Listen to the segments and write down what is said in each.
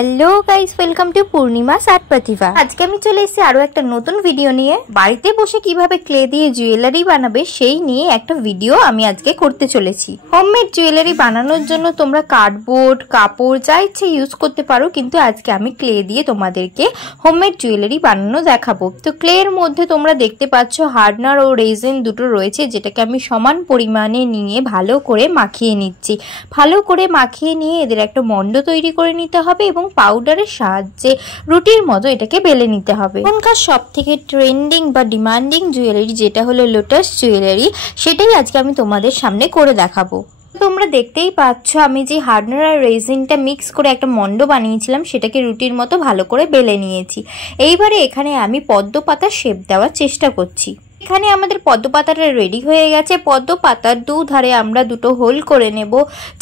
Hello guys, welcome to Purnima's art Pratibha. আজকে আমি চলে এসেছি আরো একটা নতুন ভিডিও নিয়ে। বাড়িতে বসে কিভাবে ক্লে দিয়ে জুয়েলারি বানাবে সেই নিয়ে একটা ভিডিও আমি আজকে করতে চলেছি। হোমমেড জুয়েলারি বানানোর জন্য তোমরা কার্ডবোর্ড, কাপড় যা ইচ্ছে ইউজ করতে পারো, কিন্তু আজকে আমি ক্লে দিয়ে তোমাদেরকে হোমমেড জুয়েলারি বানানো দেখাবো। তো ক্লে এর মধ্যে তোমরা দেখতে পাচ্ছ হার্ডনার ও রেজিন দুটো রয়েছে, যেটাকে আমি সমান পরিমাণে নিয়ে ভালো করে মাখিয়ে নিচ্ছি। ভালো করে মাখিয়ে নিয়ে এদের একটা মন্ড তৈরি করে নিতে হবে এবং পাউডারের সাহায্যে রুটির মতো এটাকে বেলে নিতে হবে। এখনকার সব থেকে ট্রেন্ডিং বা ডিমান্ডিং জুয়েলারি যেটা হলো লোটাস জুয়েলারি, সেটাই আজকে আমি তোমাদের সামনে করে দেখাবো। তোমরা দেখতেই পাচ্ছ আমি যে হার্ডনার আর রেজিনটা মিক্স করে একটা মন্ড বানিয়েছিলাম, সেটাকে রুটির মতো ভালো করে বেলে নিয়েছি। এইবারে এখানে আমি পদ্ম পাতার শেপ দেওয়ার চেষ্টা করছি। এখানে আমাদের পদ্ম পাতাটা রেডি হয়ে গেছে। পদ্ম পাতার দুধারে আমরা দুটো হোল করে নেব।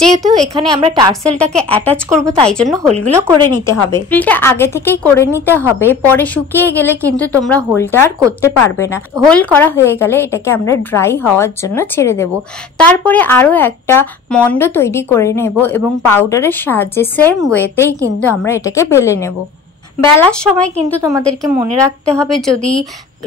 যেহেতু এখানে আমরা টার্সেলটাকে অ্যাটাচ করব, তাই জন্য হোলগুলো করে নিতে হবে। হোলটা আগে থেকেই করে নিতে হবে, পরে শুকিয়ে গেলে কিন্তু তোমরা হোলটা আর করতে পারবে না। হোল করা হয়ে গেলে এটাকে আমরা ড্রাই হওয়ার জন্য ছেড়ে দেব। তারপরে আরও একটা মন্ড তৈরি করে নেব এবং পাউডারের সাহায্যে সেম ওয়েতেই কিন্তু আমরা এটাকে বেলে নেব। বেলার সময় কিন্তু তোমাদেরকে মনে রাখতে হবে, যদি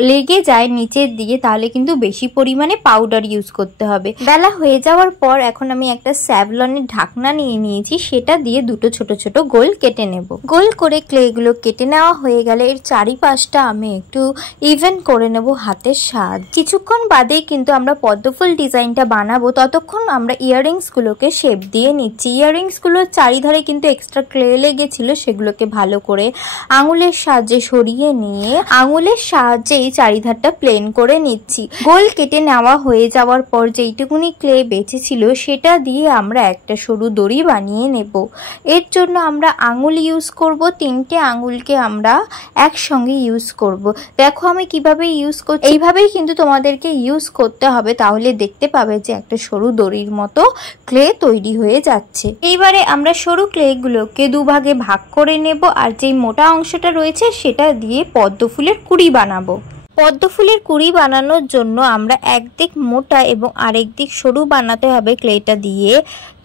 লেগে যায় নিচের দিকে তাহলে কিন্তু বেশি পরিমাণে পাউডার ইউজ করতে হবে। বেলা হয়ে যাওয়ার পর এখন আমি একটা স্যাভলনের ঢাকনা নিয়ে নিয়েছি, সেটা দিয়ে দুটো ছোট ছোট গোল কেটে নেব। গোল করে ক্লেগুলো কেটে নেওয়া হয়ে গেলে এর চারিপাশটা আমি একটু ইভেন করে নেব হাতের সাহায্যে। কিছুক্ষণ বাদেই কিন্তু আমরা পদ্মফুল ডিজাইনটা বানাবো, ততক্ষণ আমরা ইয়াররিংসগুলোকে শেপ দিয়ে নিচ্ছি। ইয়াররিংসগুলোর চারিধারে কিন্তু এক্সট্রা ক্লে লেগেছিল, সেগুলোকে ভালো করে আঙুলের সাহায্যে সরিয়ে নিয়ে আঙুলের সাহায্যে এই চারিধারটা প্লেন করে নিচ্ছি। গোল কেটে নেওয়া হয়ে যাওয়ার পর যেইটুকুনি ক্লে বেঁচেছিল সেটা দিয়ে আমরা একটা সরু দড়ি বানিয়ে নেব। এর জন্য আমরা আঙুল ইউজ করব, তিনটে আঙুলকে আমরা একসঙ্গে ইউজ করব। দেখো আমি কিভাবে ইউজ করছি, এইভাবেই কিন্তু তোমাদেরকে ইউজ করতে হবে, তাহলে দেখতে পাবে যে একটা সরু দড়ির মতো ক্লে তৈরি হয়ে যাচ্ছে। এইবারে আমরা সরু ক্লেগুলোকে দুভাগে ভাগ করে নেব, আর যেই মোটা অংশটা রয়েছে সেটা দিয়ে পদ্ম ফুলের কুড়ি বানাবো। পদ্ম ফুলের কুড়ি বানানোর জন্য আমরা একদিক মোটা এবং আরেক দিক সরু বানাতে হবে ক্লেটা দিয়ে।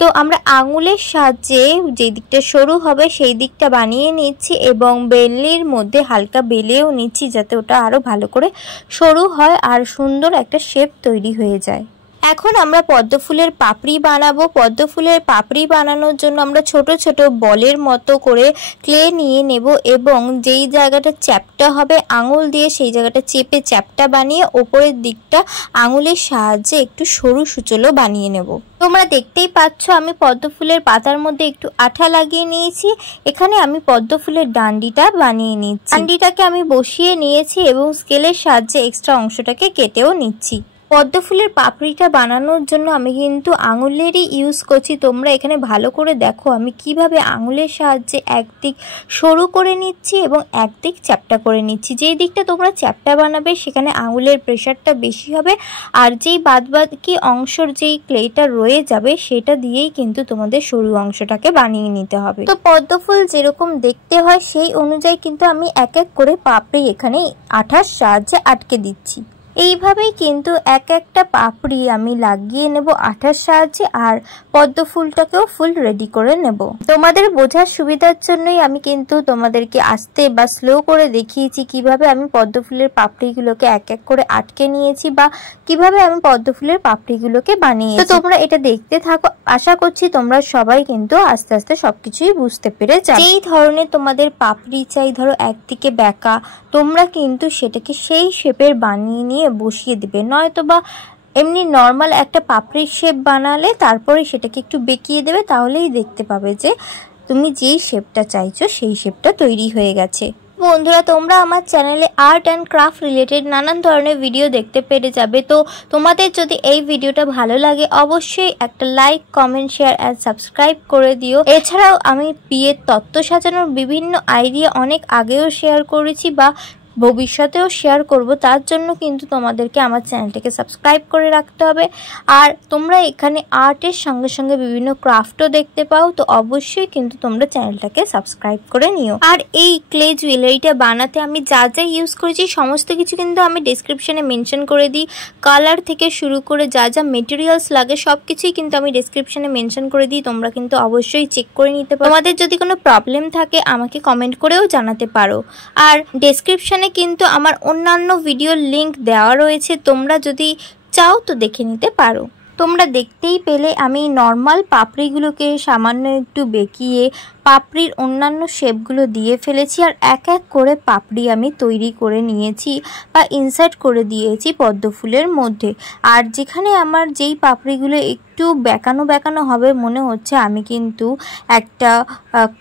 তো আমরা আঙুলের সাহায্যে যে দিকটা সরু হবে সেই দিকটা বানিয়ে নিচ্ছি এবং বেলনির মধ্যে হালকা বেলেও নিচ্ছি, যাতে ওটা আরো ভালো করে সরু হয় আর সুন্দর একটা শেপ তৈরি হয়ে যায়। এখন আমরা পদ্ম ফুলের পাপড়ি বানাবো। পদ্ম ফুলের পাপড়ি বানানোর জন্য আমরা ছোট ছোট বলের মতো করে ক্লে নিয়ে নেব এবং যেই জায়গাটা চ্যাপ্টা হবে আঙুল দিয়ে সেই জায়গাটা চেপে চ্যাপ্টা বানিয়ে ওপরের দিকটা আঙুলের সাহায্যে একটু সরু সুচলো বানিয়ে নেব। তোমরা দেখতেই পাচ্ছ আমি পদ্ম ফুলের পাতার মধ্যে একটু আঠা লাগিয়ে নিয়েছি। এখানে আমি পদ্ম ফুলের ডান্ডিটা বানিয়ে নিচ্ছি। ডান্ডিটাকে আমি বসিয়ে নিয়েছি এবং স্কেলের সাহায্যে এক্সট্রা অংশটাকে কেটেও নিচ্ছি। পদ্ম ফুলের পাপড়িটা বানানোর জন্য আমি কিন্তু আঙুলেরই ইউজ করছি। তোমরা এখানে ভালো করে দেখো আমি কিভাবে আঙুলের সাহায্যে একদিক সরু করে নিচ্ছি এবং একদিক চ্যাপ্টা করে নিচ্ছি। যেই দিকটা তোমরা চ্যাপ্টা বানাবে সেখানে আঙুলের প্রেশারটা বেশি হবে, আর যেই বাদবাকি অংশের যেই ক্লেটা রয়ে যাবে সেটা দিয়েই কিন্তু তোমাদের সরু অংশটাকে বানিয়ে নিতে হবে। তো পদ্ম ফুল যেরকম দেখতে হয় সেই অনুযায়ী কিন্তু আমি এক এক করে পাপড়ি এখানে আঠার সাহায্যে আটকে দিচ্ছি। এইভাবেই কিন্তু এক একটা পাপড়ি আমি লাগিয়ে নেব আঠার সাহায্যে, আর পদ্ম ফুলটাকেও ফুল রেডি করে নেব। তোমাদের বোঝার সুবিধার জন্যই আমি কিন্তু তোমাদেরকে আস্তে বা স্লো করে দেখিয়েছি কিভাবে আমি পদ্ম ফুলের পাপড়িগুলোকে এক এক করে আটকে নিয়েছি বা কিভাবে আমি পদ্ম ফুলের পাপড়িগুলোকে বানিয়েছি। তো তোমরা এটা দেখতে থাকো, আশা করছি তোমরা সবাই কিন্তু আস্তে আস্তে সবকিছুই বুঝতে পেরে যাবে। যেই ধরনের তোমাদের পাপড়ি চাই, ধরো একদিকে বেঁকা, তোমরা কিন্তু সেটাকে সেই শেপের বানিয়ে নিয়ে বসিয়ে দিবে, নয়তো বা এমনি নর্মাল একটা পাপড়ির শেপ বানালে তারপরে সেটাকে একটু বেঁকিয়ে দেবে, তাহলেই দেখতে পাবে যে তুমি যেই শেপটা চাইছো সেই শেপটা তৈরি হয়ে গেছে। বন্ধুরা, তোমরা আমার চ্যানেলে আর্ট অ্যান্ড ক্রাফট রিলেটেড নানান ধরনের ভিডিও দেখতে পেরে যাবে। তো তোমাদের যদি এই ভিডিওটা ভালো লাগে অবশ্যই একটা like, comment, share and subscribe করে দিও। এছাড়াও আমি বিয়ের তত্ত্ব সাজানোর বিভিন্ন আইডিয়া অনেক আগেও শেয়ার করেছি বা ভবিষ্যতেও শেয়ার করব, তার জন্য কিন্তু তোমাদেরকে আমার চ্যানেলটাকে সাবস্ক্রাইব করে রাখতে হবে। আর তোমরা এখানে আর্টের সঙ্গে সঙ্গে বিভিন্ন ক্রাফটও দেখতে পাও, তো অবশ্যই কিন্তু তোমরা চ্যানেলটাকে সাবস্ক্রাইব করে নিও। আর এই ক্লে জুয়েলারিটা বানাতে আমি যা যা ইউজ করেছি সমস্ত কিছু কিন্তু আমি ডেসক্রিপশনে মেনশন করে দিই। কালার থেকে শুরু করে যা যা মেটেরিয়ালস লাগে সব কিছুই কিন্তু আমি ডেসক্রিপশনে মেনশন করে দিই, তোমরা কিন্তু অবশ্যই চেক করে নিতে পারো। তোমাদের যদি কোনো প্রবলেম থাকে আমাকে কমেন্ট করেও জানাতে পারো। আর ডেসক্রিপশনে কিন্তু আমার অন্যান্য ভিডিওর লিংক দেওয়া রয়েছে, তোমরা যদি চাও তো দেখে নিতে পারো। তোমরা দেখতেই পেলে আমি নর্মাল পাপড়িগুলোকে সামান্য একটু বেঁকিয়ে পাপড়ির অন্যান্য শেপগুলো দিয়ে ফেলেছি, আর এক এক করে পাপড়ি আমি তৈরি করে নিয়েছি বা ইনসার্ট করে দিয়েছি পদ্ম ফুলের মধ্যে। আর যেখানে আমার যেই পাপড়িগুলো একটু বেঁকানো বেঁকানো হবে মনে হচ্ছে, আমি কিন্তু একটা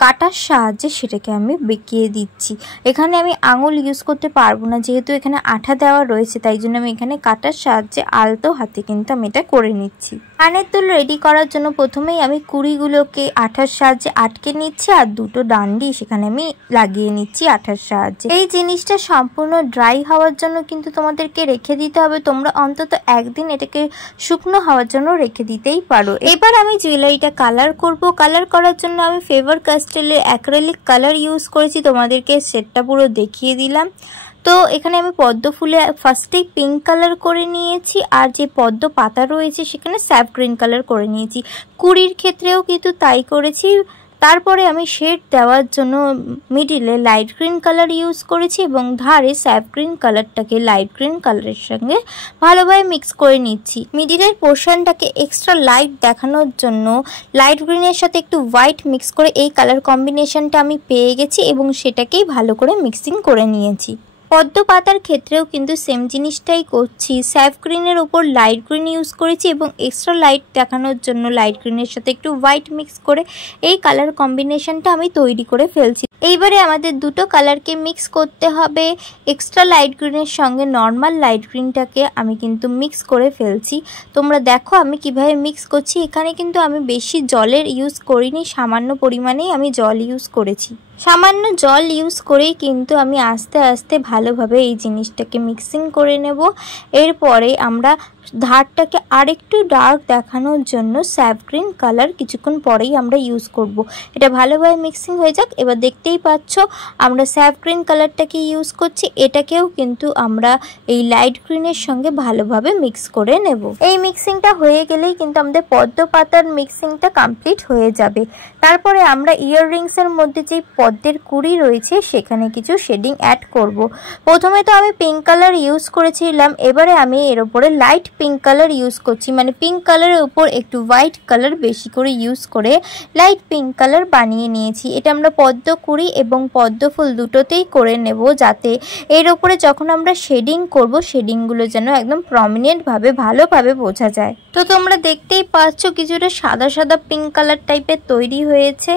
কাটার সাহায্যে সেটাকে আমি বেঁকিয়ে দিচ্ছি। এখানে আমি আঙুল ইউজ করতে পারবো না, যেহেতু এখানে আঠা দেওয়া রয়েছে, তাই জন্য আমি এখানে কাটার সাহায্যে আলতো হাতে কিন্তু আমি এটা করে নিচ্ছি। কানের দুল রেডি করার জন্য প্রথমেই আমি কুড়িগুলোকে আঠার সাহায্যে আটকে নিচ্ছি, আর দুটো ডান্ডি সেখানে আমি লাগিয়ে নিচ্ছি আঠার সাহায্যে। এই জিনিসটা সম্পূর্ণ ড্রাই হওয়ার জন্য কিন্তু তোমাদেরকে রেখে দিতে হবে, তোমরা অন্তত একদিন এটাকে শুকনো হওয়ার জন্য রেখে দিতেই পারো। এবার আমি জুয়েলারিটা কালার করব। কালার করার জন্য আমি ফেভার কাস্টেলের অ্যাক্রিলিক কালার ইউজ করেছি, তোমাদেরকে সেটটা পুরো দেখিয়ে দিলাম। তো এখানে আমি পদ্ম ফুলে ফার্স্টেই পিঙ্ক কালার করে নিয়েছি, আর যে পদ্ম পাতা রয়েছে সেখানে স্যাফ গ্রিন কালার করে নিয়েছি। কুড়ির ক্ষেত্রেও কিন্তু তাই করেছি। তারপরে আমি শেড দেওয়ার জন্য মিডিলে লাইট গ্রিন কালার ইউজ করেছি এবং ধারে স্যাফ গ্রিন কালারটাকে লাইট গ্রিন কালারের সঙ্গে ভালোভাবে মিক্স করে নিচ্ছি। মিডিলের পোর্শনটাকে এক্সট্রা লাইট দেখানোর জন্য লাইট গ্রিনের সাথে একটু হোয়াইট মিক্স করে এই কালার কম্বিনেশনটা আমি পেয়ে গেছি এবং সেটাকেই ভালো করে মিক্সিং করে নিয়েছি। পদ্ম পাতার ক্ষেত্রেও কিন্তু সেম জিনিসটাই করছি, স্যাফ গ্রিনের ওপর লাইট গ্রিন ইউজ করেছি এবং এক্সট্রা লাইট দেখানোর জন্য লাইট গ্রিনের সাথে একটু হোয়াইট মিক্স করে এই কালার কম্বিনেশনটা আমি তৈরি করে ফেলছি। এইবারে আমাদের দুটো কালারকে মিক্স করতে হবে। এক্সট্রা লাইট গ্রিনের সঙ্গে নর্মাল লাইট গ্রিনটাকে আমি কিন্তু মিক্স করে ফেলছি। তোমরা দেখো আমি কিভাবে মিক্স করছি। এখানে কিন্তু আমি বেশি জলের ইউজ করিনি, সামান্য পরিমাণেই আমি জল ইউজ করেছি। সামান্য জল ইউজ করেই কিন্তু আমি আস্তে আস্তে ভালোভাবে এই জিনিসটাকে মিক্সিং করে নেব। এরপরে আমরা ধারটাকে আরেকটু ডার্ক দেখানোর জন্য স্যাফ গ্রিন কালার কিছুক্ষণ পরেই আমরা ইউজ করব। এটা ভালোভাবে মিক্সিং হয়ে যাক। এবার দেখতেই পাচ্ছ আমরা স্যাফ গ্রিন কালারটাকে ইউজ করছি, এটাকেও কিন্তু আমরা এই লাইট গ্রিনের সঙ্গে ভালোভাবে মিক্স করে নেব। এই মিক্সিংটা হয়ে গেলেই কিন্তু আমাদের পদ্ম পাতার মিক্সিংটা কমপ্লিট হয়ে যাবে। তারপরে আমরা ইয়াররিংসের মধ্যে যেই পদ্মের কুড়ি রয়েছে সেখানে কিছু শেডিং অ্যাড করব। প্রথমে তো আমি পিঙ্ক কালার ইউজ করেছিলাম, এবারে আমি এর উপরে লাইট পিঙ্ক কালার ইউজ করছি, মানে পিঙ্ক কালারের উপর একটু হোয়াইট কালার বেশি করে ইউজ করে লাইট পিঙ্ক কালার বানিয়ে নিয়েছি। এটা আমরা পদ্ম কুড়ি এবং পদ্ম ফুল দুটোতেই করে নেব, যাতে এর উপরে যখন আমরা শেডিং করব শেডিংগুলো যেন একদম প্রমিনেন্টভাবে ভালোভাবে বোঝা যায়। তো তোমরা দেখতেই পাচ্ছ কিছুটা সাদা সাদা পিঙ্ক কালার টাইপের তৈরি হয়েছে।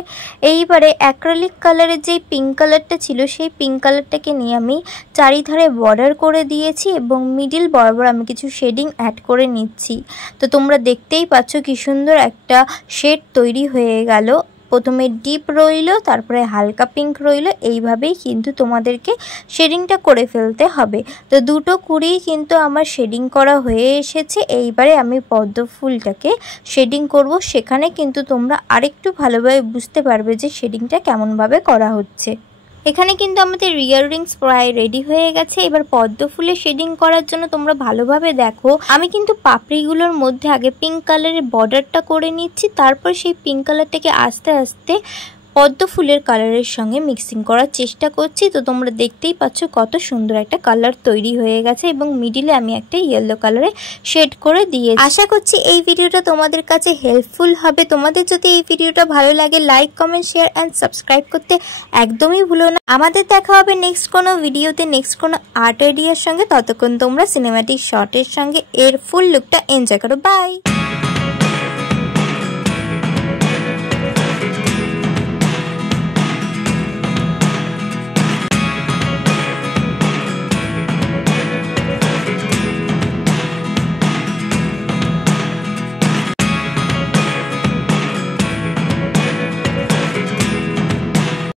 এইবারে অ্যাক্রিলিক কালারের যে পিঙ্ক কালারটা ছিল সেই পিঙ্ক কালারটাকে নিয়ে আমি চারিধারে বর্ডার করে দিয়েছি এবং মিডিল বরাবর আমি কিছু শেডিং অ্যাড করে নিচ্ছি। তো তোমরা দেখতেই পাচ্ছ কি সুন্দর একটা শেড তৈরি হয়ে গেল। প্রথমে ডিপ রইল, তারপরে হালকা পিঙ্ক রইল, এইভাবেই কিন্তু তোমাদেরকে শেডিংটা করে ফেলতে হবে। তো দুটো কুড়ি কিন্তু আমার শেডিং করা হয়ে এসেছে। এইবারে আমি পদ্ম ফুলটাকে শেডিং করব, সেখানে কিন্তু তোমরা আরেকটু ভালোভাবে বুঝতে পারবে যে শেডিংটা কেমনভাবে করা হচ্ছে। এখানে কিন্তু আমাদের ইয়াররিংস প্রায় রেডি হয়ে গেছে। এবার পদ্ম ফুলে শেডিং করার জন্য তোমরা ভালোভাবে দেখো, আমি কিন্তু পাপড়িগুলোর মধ্যে আগে পিঙ্ক কালারের বর্ডারটা করে নিচ্ছি, তারপর সেই পিঙ্ক কালারটাকে আস্তে আস্তে পদ্ম ফুলের কালারের সঙ্গে মিক্সিং করার চেষ্টা করছি। তো তোমরা দেখতেই পাচ্ছ কত সুন্দর একটা কালার তৈরি হয়ে গেছে এবং মিডিলে আমি একটা ইয়েলো কালারে শেড করে দিয়ে আশা করছি এই ভিডিওটা তোমাদের কাছে হেল্পফুল হবে। তোমাদের যদি এই ভিডিওটা ভালো লাগে like comment share and subscribe করতে একদমই ভুলো না। আমাদের দেখা হবে নেক্সট কোনো ভিডিওতে নেক্সট কোনো আর্ট আইডিয়ার সঙ্গে। ততক্ষণ তোমরা সিনেম্যাটিক শটের সঙ্গে এর ফুল লুকটা এনজয় করো। বাই।